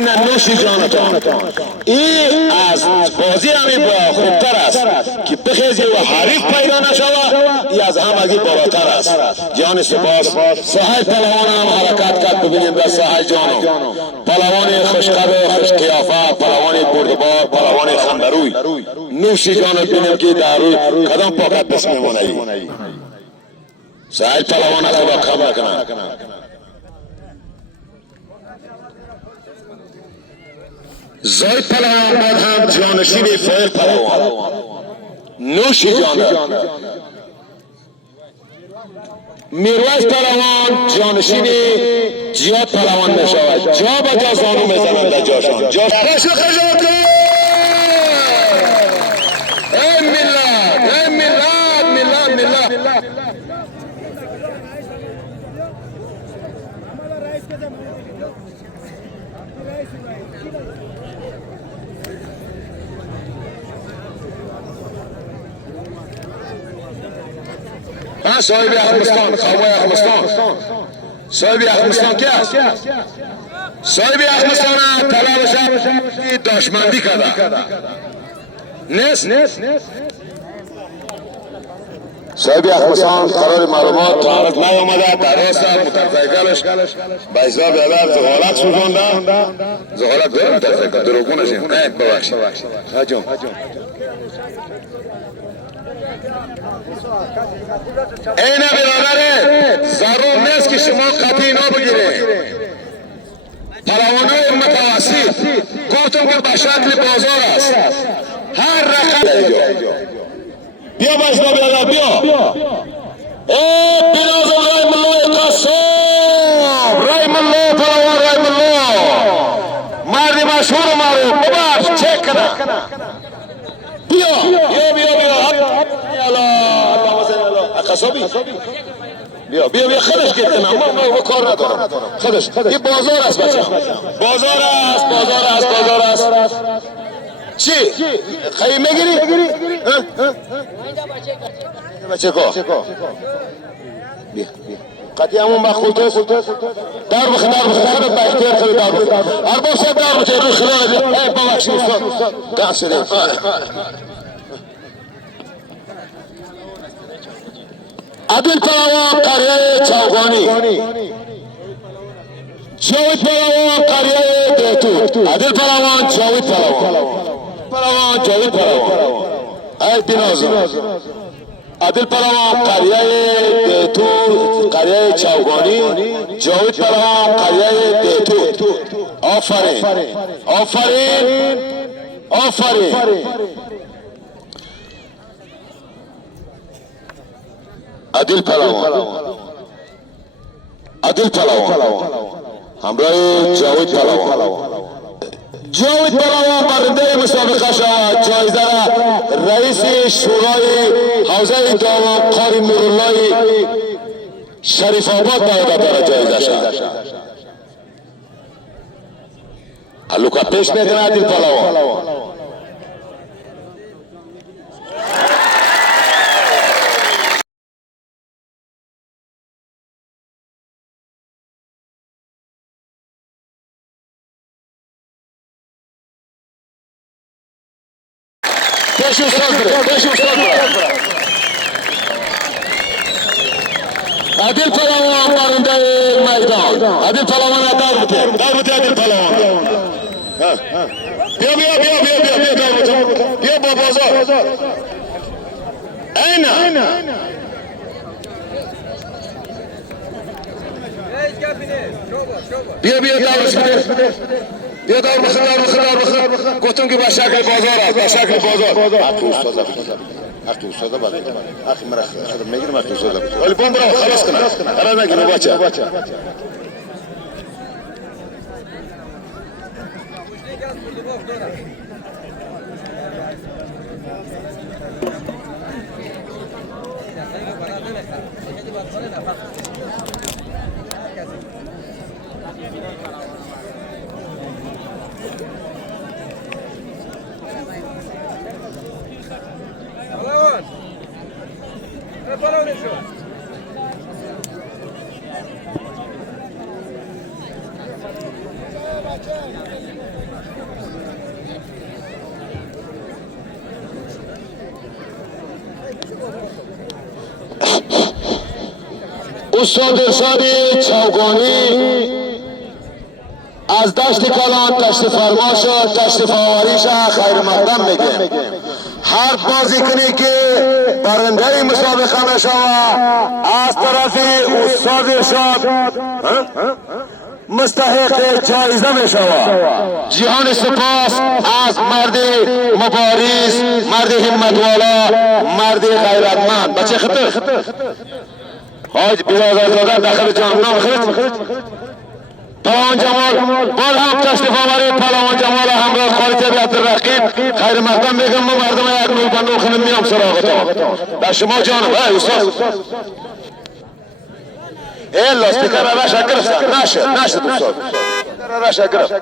نه نوش جانتان. این از بازی همین با خوبتر است که بخیزی و حریف پیدا نشوه، این از همگی بالاتر است. جان سپاس. سهیل پهلوان هم حرکت کرد، ببینیم در سهیل جانو پهلوان خوشقد و خوش قیافه، پهلوان بردبار، پهلوان خندروی. نوش جانت ببینیم که در روی کدام پاکت بس میمونه ای. سهیل پهلوان خدا کم کنه. زاید پهلوان بعد هم جانشین فایل پهلوان. نوش جانت. میرویس پهلوان جانشین جیاد پهلوان میشود. جا به جا زانو میزنند در جاشان. جا خوش خجالت کن. ای ملت، ای ملت. हाँ साहिब अहमदस्तान खावा अहमदस्तान साहिब अहमदस्तान क्या साहिब अहमदस्तान तलाब साहब की दुश्मनी का नेस साहिब अहमदस्तान قرار معلومات تعارض نیامده درست متفقلش به حساب ادار زغالت سوزونده زغالت دارم متفقل دروغونشیم نه ببخشید هجوم اینه برادره ضرور نیست که شما قطعی اینا بگیره. پهلوانای متوسط گفتم که به شکل بازار است. هر رقم بیا باشنا برادر بیا. ای بیناز رحم الله قصاب رحم الله پهلوان رحم الله مردی مشهور معروف ببخش چک کنه بیا قصابی بیا خودش گیر کنم ما کار ندارم خودش این بازار است بچه بازار است چی؟ خیلی میگیری؟ بچه که بیا قطعی همون مخلوط است دار بخیر خودت با اختیار خودت دار بخیر ارباب صاحب دار بخیر روی خلال ای ببخشید استاد دست شده عادل پهلوان قریه چوگانی جاوید پهلوان قریه بیتوت عادل پهلوان جاوید پهلوان جاوید پهلوان ای بینازم عادل پهلوان قریه بیتوت قریه چوگانی جاوید پهلوان قریه بیتوت آفرین عادل پهلوان همراه جاوید پهلوان برنده مسابقه شود. جایزه را رئیس شورای حوزه داوام قاری نورالله شریف آباد باید داره جایزه شد. الوکا پیش میکنه عادل پهلوان پیش استاد عادل پهلوان برنده میدان عادل پهلوان دار بده عادل پهلوان بیا با بازار اینا بیا دار بخیر گفتم که به شکل بازار اخی استاده باید اخی مرا خودم میگیرم اخی استاده ولی بام برام خلاص کنه قرار نگیرم بچه استاد ارشاد چوگانی از دشت کلان تشریف فرما شد، تشریف آوریش خیر مقدم میگه. هر بازیکنی که برنده مسابقه نشوه از طرف استاد ارشاد مستحق جایزه میشوه. جهان سپاس از مرد مبارز، مرد همتوالا، مرد غیرتمند. بچه خطر حاج بیرازرزاده داخل جامعه خرید پلوان جمال باز هم تشریف آوری پلوان جمال همراه خارج بیات رقیب خیر مقدم میگم. ما مردم یک نوع بندو خونم میام سراغ تو به شما جانم. ای استاد ای لاستیکر را رشا گرفتن نشد استاد رشا گرفت.